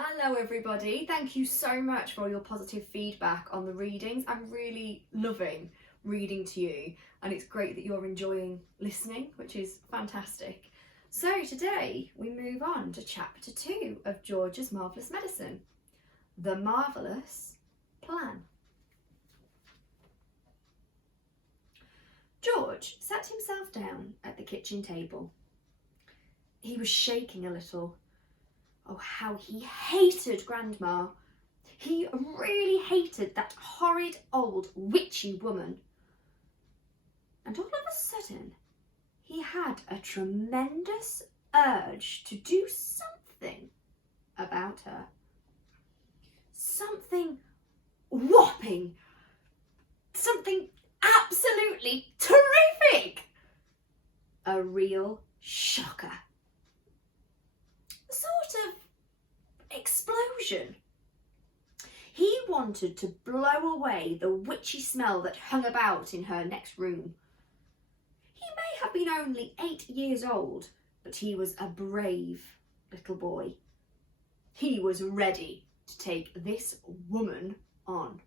Hello everybody, thank you so much for all your positive feedback on the readings. I'm really loving reading to you and it's great that you're enjoying listening, which is fantastic. So today we move on to chapter 2 of George's Marvellous Medicine, The Marvellous Plan. George sat himself down at the kitchen table. He was shaking a little. Oh, how he hated Grandma. He really hated that horrid old witchy woman. And all of a sudden, he had a tremendous urge to do something about her. Something whopping. Something absolutely terrific. A real shocker. A sort of explosion. He wanted to blow away the witchy smell that hung about in her next room. He may have been only 8 years old, but he was a brave little boy. He was ready to take this woman on.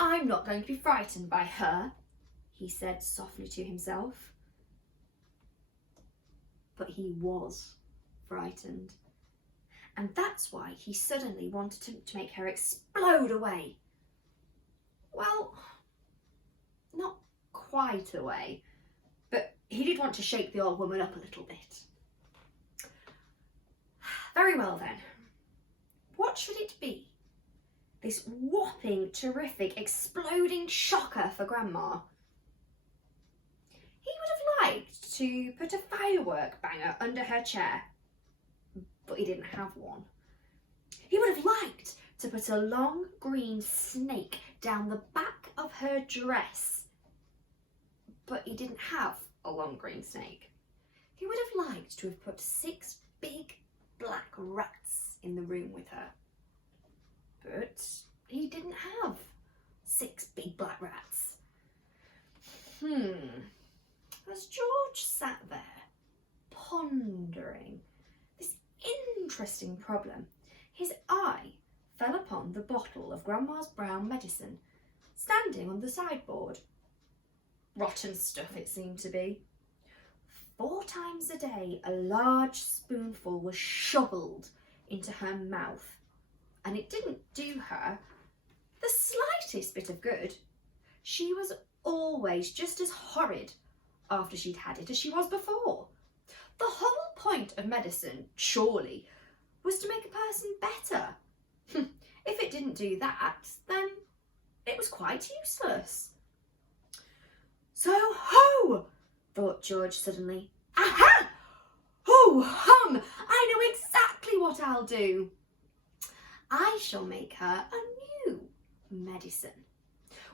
"I'm not going to be frightened by her," he said softly to himself. But he was frightened. And that's why he suddenly wanted to make her explode away. Well, not quite away, but he did want to shake the old woman up a little bit. Very well then. What should it be? This whopping, terrific, exploding shocker for Grandma. He would have liked to put a firework banger under her chair, but he didn't have one. He would have liked to put a long green snake down the back of her dress, but he didn't have a long green snake. He would have liked to have put 6 big black rats in the room with her, but he didn't have 6 big black rats. As George sat there, pondering this interesting problem, his eye fell upon the bottle of Grandma's brown medicine, standing on the sideboard. Rotten stuff it seemed to be. 4 times a day, a large spoonful was shoveled into her mouth, and it didn't do her the slightest bit of good. She was always just as horrid after she'd had it as she was before. The whole point of medicine, surely, was to make a person better. If it didn't do that, then it was quite useless. So ho! Thought George suddenly. Aha! Ho hum! I know exactly what I'll do. I shall make her a new medicine.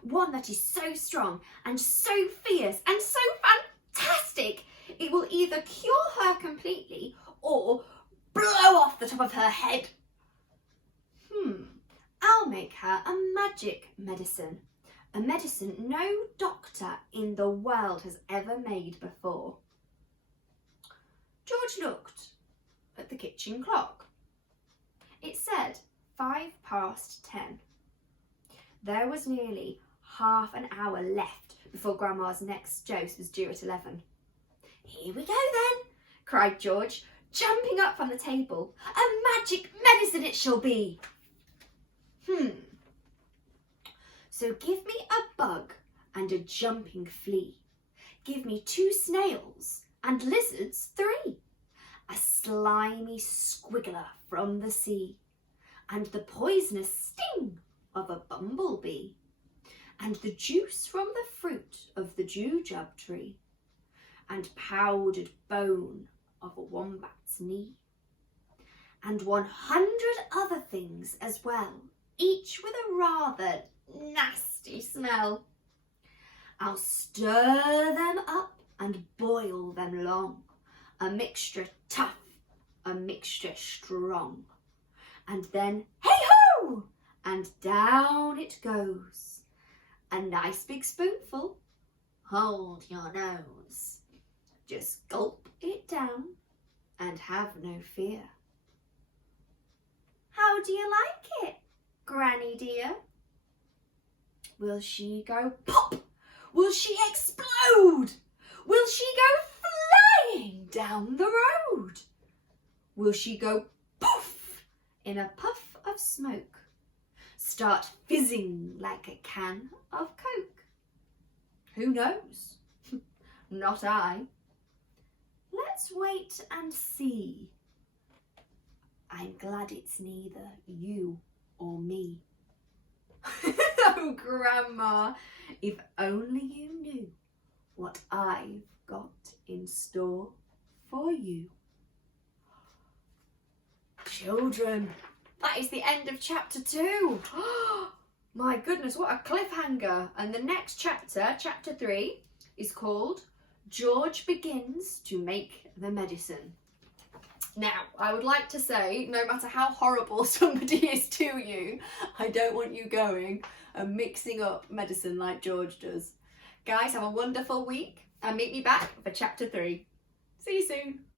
One that is so strong and so fierce and so fantastic, it will either cure her completely or blow off the top of her head. I'll make her a magic medicine. A medicine no doctor in the world has ever made before. George looked at the kitchen clock. It said 10:05. There was nearly half an hour left before Grandma's next dose was due at 11. Here we go then, cried George, jumping up from the table. A magic medicine it shall be. So give me a bug and a jumping flea. Give me 2 snails and lizards 3. A slimy squiggler from the sea, and the poisonous sting of a bumblebee, and the juice from the fruit of the jujube tree, and powdered bone of a wombat's knee, and 100 other things as well, each with a rather nasty smell. I'll stir them up and boil them long, a mixture tough, a mixture strong, and then hey-ho! And down it goes. A nice big spoonful. Hold your nose. Just gulp it down, and and have no fear. How do you like it, Granny dear? Will she go pop? Will she explode? Will she go flying down the road? Will she go poof in a puff of smoke? Start fizzing like a can of Coke? Who knows? Not I. Let's wait and see. I'm glad it's neither you or me. Oh, Grandma, if only you knew what I've got in store for you. Children, that is the end of chapter 2. My goodness, what a cliffhanger. And the next chapter, chapter 3, is called George Begins to Make the Medicine. Now, I would like to say, no matter how horrible somebody is to you, I don't want you going and mixing up medicine like George does. Guys, have a wonderful week and meet me back for chapter 3. See you soon.